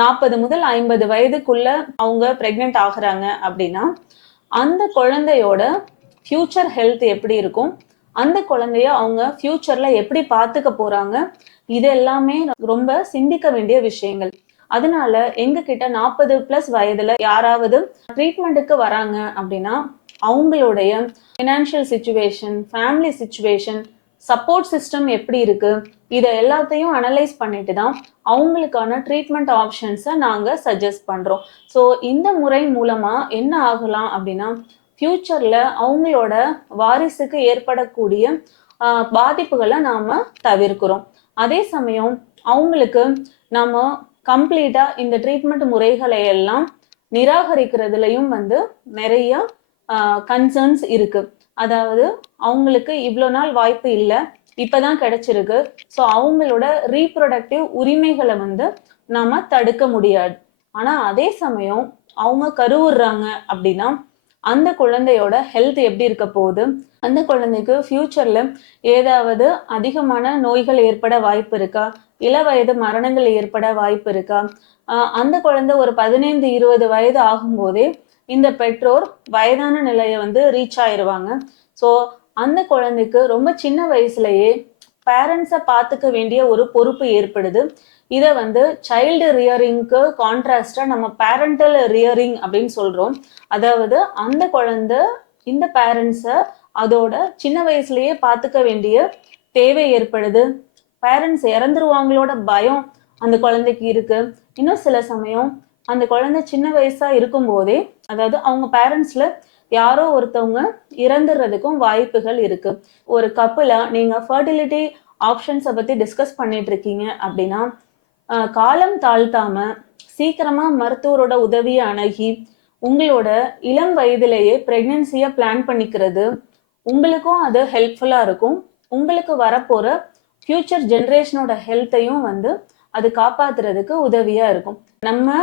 நாற்பது முதல் ஐம்பது வயதுக்குள்ள அவங்க பிரெக்னென்ட் ஆகுறாங்க அப்படின்னா அந்த குழந்தையோட ஃபியூச்சர் ஹெல்த் எப்படி இருக்கும்? அந்த குழந்தைய அவங்க ஃபியூச்சர்ல எப்படி பார்த்துக்க போறாங்க? இது எல்லாமே ரொம்ப சிந்திக்க வேண்டிய விஷயங்கள். அதனால எங்க கிட்ட நாற்பது பிளஸ் வயதுல யாராவது ட்ரீட்மெண்ட்டுக்கு வராங்க அப்படின்னா அவங்களுடைய financial situation family situation support system எப்படி இருக்கு? இதை எல்லாத்தையும் அனலைஸ் பண்ணிட்டு தான் அவங்களுக்கான ட்ரீட்மெண்ட் ஆப்ஷன்ஸை நாங்கள் சஜஸ்ட் பண்ணுறோம் ஸோ இந்த முறை மூலமாக என்ன ஆகலாம் அப்படின்னா ஃப்யூச்சரில் அவங்களோட வாரிசுக்கு ஏற்படக்கூடிய பாதிப்புகளை நாம் தவிர்க்கிறோம். அதே சமயம் அவங்களுக்கு நம்ம கம்ப்ளீட்டாக இந்த ட்ரீட்மெண்ட் முறைகளை எல்லாம் நிராகரிக்கிறதுலையும் வந்து நிறைய கன்சர்ன்ஸ் இருக்குது அதாவது அவங்களுக்கு இவ்வளோ நாள் வாய்ப்பு இல்லை இப்பதான் கிடைச்சிருக்கு. ஸோ அவங்களோட ரீப்ரொடக்டிவ் உரிமைகளை வந்து நாம தடுக்க முடியாது. ஆனா அதே சமயம் அவங்க கருவுறாங்க அப்படின்னா அந்த குழந்தையோட ஹெல்த் எப்படி இருக்க போகுது? அந்த குழந்தைக்கு ஃபியூச்சர்ல ஏதாவது அதிகமான நோய்கள் ஏற்பட வாய்ப்பு இருக்கா? இளவயது மரணங்கள் ஏற்பட வாய்ப்பு இருக்கா? அந்த குழந்தை ஒரு பதினைந்து இருபது வயது ஆகும்போதே இந்த பெற்றோர் வயதான நிலையை வந்து ரீச் ஆயிடுவாங்க ஸோ அந்த குழந்தைக்கு ரொம்ப சின்ன வயசுலயே பேரண்ட்ஸை பார்த்துக்க வேண்டிய ஒரு பொறுப்பு ஏற்படுது. இதை வந்து சைல்டு ரியரிங்க்கு கான்ட்ராஸ்டாக நம்ம பேரண்டல் ரியரிங் அப்படின்னு சொல்கிறோம் அதாவது அந்த குழந்தை இந்த பேரண்ட்ஸை அதோட சின்ன வயசுலயே பார்த்துக்க வேண்டிய தேவை ஏற்படுது. பேரண்ட்ஸ் இறந்துருவாங்களோட பயம் அந்த குழந்தைக்கு இருக்கு. இன்னும் சில சமயம் அந்த குழந்தை சின்ன வயசா இருக்கும்போதே அதாவது அவங்க பேரண்ட்ஸ்ல யாரோ ஒருத்தவங்க இறந்துடுறதுக்கும் வாய்ப்புகள் இருக்கு. ஒரு கப்புலா நீங்க ஃபர்டிலிட்டி ஆப்ஷன்ஸை பத்தி டிஸ்கஸ் பண்ணிட்டு இருக்கீங்க அப்படின்னா காலம் தாழ்த்தாம சீக்கிரமா மருத்துவரோட உதவியை அணுகி உங்களோட இளம் வயதிலேயே பிரெக்னன்சியை பிளான் பண்ணிக்கிறது உங்களுக்கும் அது ஹெல்ப்ஃபுல்லாக இருக்கும். உங்களுக்கு வரப்போற ஃபியூச்சர் ஜென்ரேஷனோட ஹெல்த்தையும் வந்து அது காப்பாத்துறதுக்கு உதவியா இருக்கும். நம்ம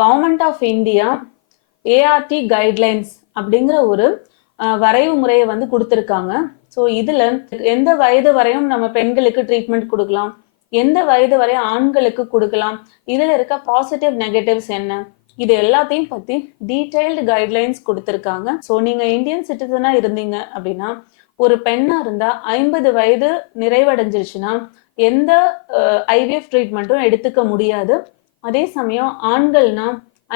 government of India ART guidelines அப்படிங்கிற ஒரு வரைவு முறையை வந்து கொடுத்துருக்காங்க. ஸோ இதில் எந்த வயது வரையும் நம்ம பெண்களுக்கு ட்ரீட்மெண்ட் கொடுக்கலாம்? எந்த வயது வரை ஆண்களுக்கு கொடுக்கலாம்? இதில் இருக்க பாசிட்டிவ் நெகட்டிவ்ஸ் என்ன? இது எல்லாத்தையும் பற்றி டீடைல்டு கைட்லைன்ஸ் கொடுத்துருக்காங்க. ஸோ நீங்கள் இந்தியன் சிட்டிசனாக இருந்தீங்க அப்படின்னா ஒரு பெண்ணாக இருந்தால் ஐம்பது வயது நிறைவடைஞ்சிருச்சுன்னா எந்த ஐவிஎஃப் ட்ரீட்மெண்ட்டும் எடுத்துக்க முடியாது. அதே சமயம் ஆண்கள்னா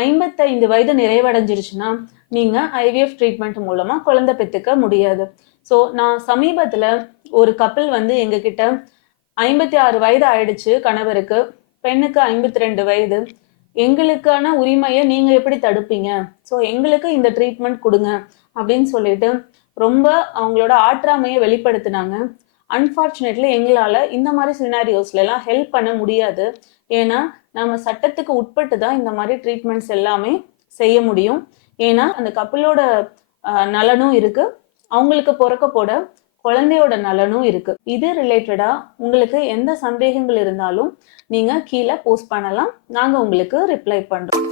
ஐம்பத்தைந்து வயது நிறைவடைஞ்சிருச்சுன்னா நீங்கள் ஐவிஎஃப் ட்ரீட்மெண்ட் மூலமாக குழந்தை பெற்றுக்க முடியாது. ஸோ நான் சமீபத்தில் ஒரு கப்பல் வந்து எங்ககிட்ட ஐம்பத்தி ஆறு வயது ஆயிடுச்சு கணவருக்கு. பெண்ணுக்கு ஐம்பத்தி ரெண்டு வயது. எங்களுக்கான உரிமையை நீங்கள் எப்படி தடுப்பீங்க? ஸோ எங்களுக்கு இந்த ட்ரீட்மெண்ட் கொடுங்க அப்படின்னு சொல்லிட்டு ரொம்ப அவங்களோட ஆற்றாமையை வெளிப்படுத்தினாங்க. அன்ஃபார்ச்சுனேட்லி எங்களால் இந்த மாதிரி சினாரியோஸ்லாம் ஹெல்ப் பண்ண முடியாது. ஏன்னா நம்ம சட்டத்துக்கு உட்பட்டு தான் இந்த மாதிரி ட்ரீட்மெண்ட்ஸ் எல்லாமே செய்ய முடியும். ஏன்னா அந்த கப்பலோட நலனும் இருக்கு. அவங்களுக்கு பிறக்க போட குழந்தையோட நலனும் இருக்கு. இது ரிலேட்டடா உங்களுக்கு எந்த சந்தேகங்கள் இருந்தாலும் நீங்க கீழே போஸ்ட் பண்ணலாம். நாங்க உங்களுக்கு ரிப்ளை பண்றோம்.